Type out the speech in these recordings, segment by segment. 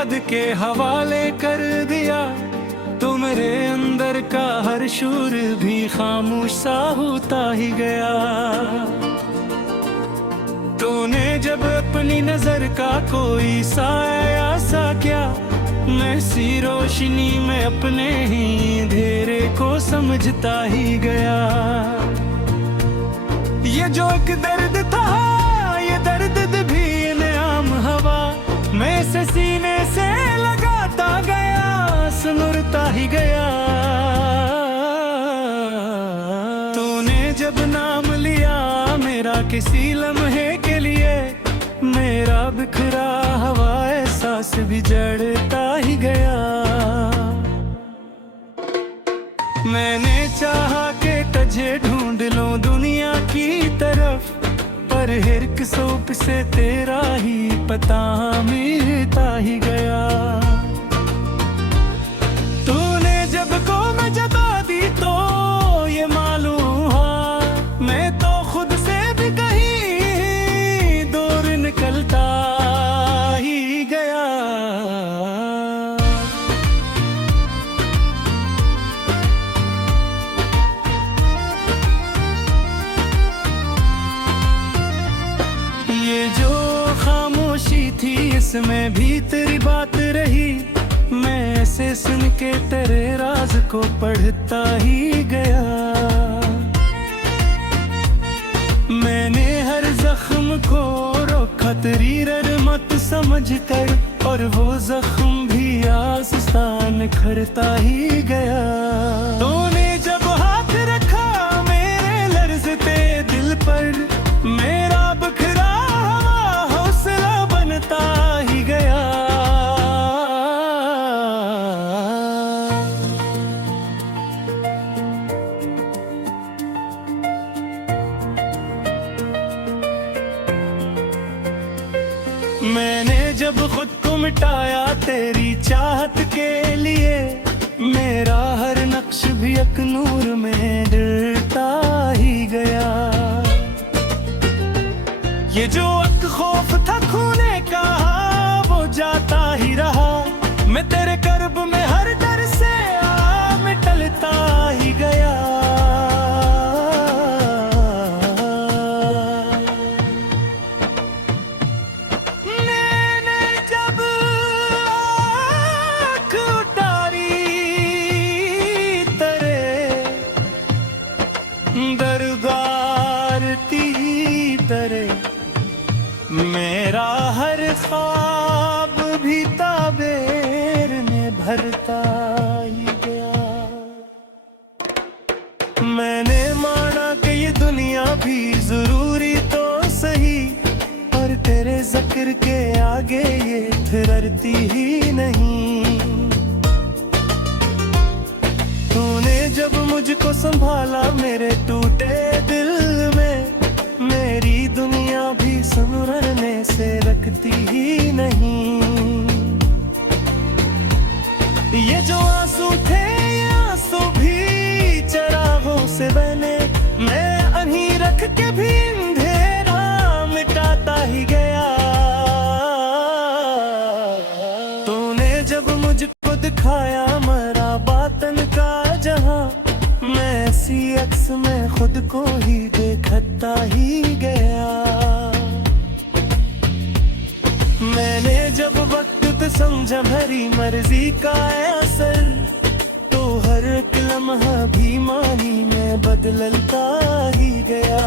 याद के हवाले कर दिया। तो मेरे अंदर का हर शूर भी खामोश सा होता ही गया। तूने जब अपनी नजर का कोई साया सा क्या, मैं सी रोशनी में अपने ही अंधेरे को समझता ही गया। ये जो एक दर्द था, ये दर्द भी इनाम हवा, मैं इसे सीने से लगाता गया, सुनता ही गया। तूने जब नाम लिया मेरा किसी लम्हे के लिए, मेरा बिखरा हवा एहसास भी जड़ता ही गया। मैंने चाहा कि तुझे ढूंढ लूं दुनिया की तरफ, पर हिरक सोप से तेरा ही पता मिलता ही गया। तूने जब को मैं जता दी तो ये मालूम हुआ, मैं तो खुद से भी कहीं दूर निकलता ही गया। ये जो खामोशी थी इसमें भी तेरी बात रही, मैं ऐसे सुन के तेरे राज को पढ़ता ही गया। मैंने हर जख्म को रोका तेरी रहमत समझ कर, और वो जख्म भी आस्ता निखरता ही गया। तूने जब हाथ रखा मेरे लर्ज़ते दिल पर, मेरा बिखरा हौसला बनता ही गया। मैंने जब खुद को मिटाया तेरी चाहत के लिए, मेरा हर नक्श भी एक नूर में डरता ही गया। ये जो एक खौफ था खोने का वो जाता ही रहा, मैं तेरे कर्ब में हर डर से मिटलता ही गया। मैंने जब आँख उतारी तेरे दरबार ती तेरे, मेरा हर ख्वाब भी ताबेर में भरता ही गया। मैंने माना कि ये दुनिया भी जरूरी तो सही, और तेरे जिक्र के आगे ये ठहरती ही नहीं। तूने जब मुझको संभाला मेरे टूटे दिल में, मेरी दुनिया भी सुनरने से रखती ही नहीं। ये जो आंसू थे ये आंसू भी चरागों से बने, मैं अन्ही रख के भी अंधेरा मिटाता ही गया। तूने जब मुझको दिखाया मरा बातन का जहां, मैं ऐसी अक्स में खुद को ही देखता ही गया। मैंने जब वक्त समझा मेरी मर्जी का असर, तो हर एक लम्हा भी मानी में बदलता ही गया।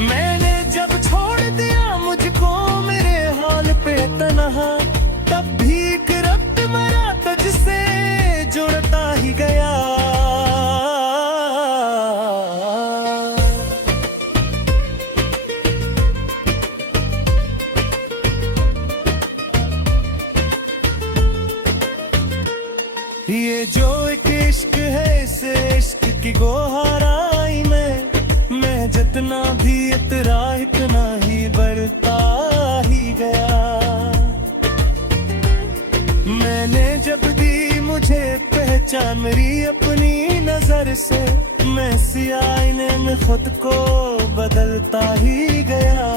मैंने जब छोड़ दिया मुझको मेरे हाल पे तन्हा, तब भी एक रब्त मरा तुझसे जुड़ता ही गया। ये जो एक इश्क है इस इश्क की गोहराई में, मैं जितना भी इतरा इतना ही बढ़ता ही गया। मैंने जब दी मुझे पहचान मेरी अपनी नजर से, मैं इसी आईने में खुद को बदलता ही गया।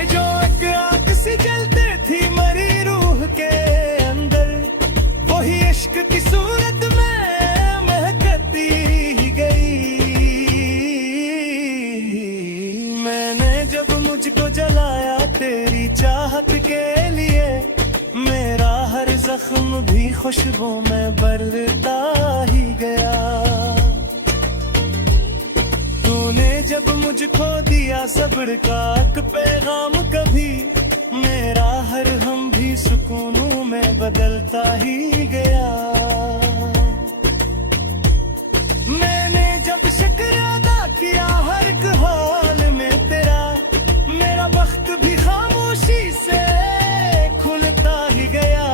ये जो एक आग सी जलती थी मरी रूह के अंदर, वही इश्क की सूरत में महकती ही गई। मैंने जब मुझको जलाया तेरी चाहत के लिए, मेरा हर जख्म भी खुशबू में बरता ही गया। तूने जब मुझको दिया सब्र का एक पैगाम कभी, मेरा हर हम भी सुकूनों में बदलता ही गया। मैंने जब शुक्र अदा किया हर एक हाल में तेरा, मेरा बख्त भी खामोशी से खुलता ही गया।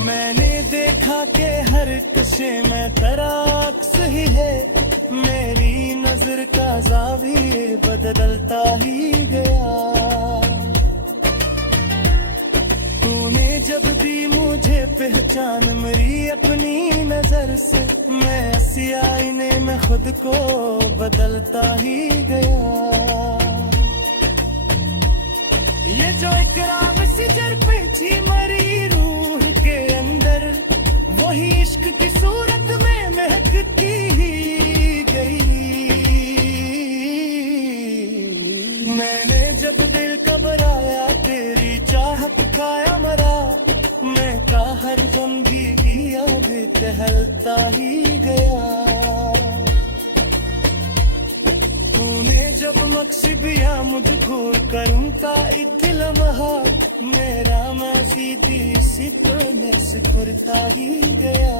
मैंने देखा कि हर कशे में तेरा अक्स ही है, मेरी नजर का ज़ाविये बदलता ही गया। तूने जब दी मुझे पहचान मेरी अपनी नजर से, मैं ऐसी आईने में खुद को बदलता ही गया। ये जो इकराम सी जर पे थी मरी रूह के अंदर, वही इश्क की सूरत में महकती ही गई। मैंने जब दिल घबराया तेरी चाहत खाया मरा, मैं का हर गम भी लिया भी टहलता ही गया। तूने जब मकसिबिया मुझ घूर करूंता इदिल महा, मेरा मैं सीधी सिपने से खुरता ही गया।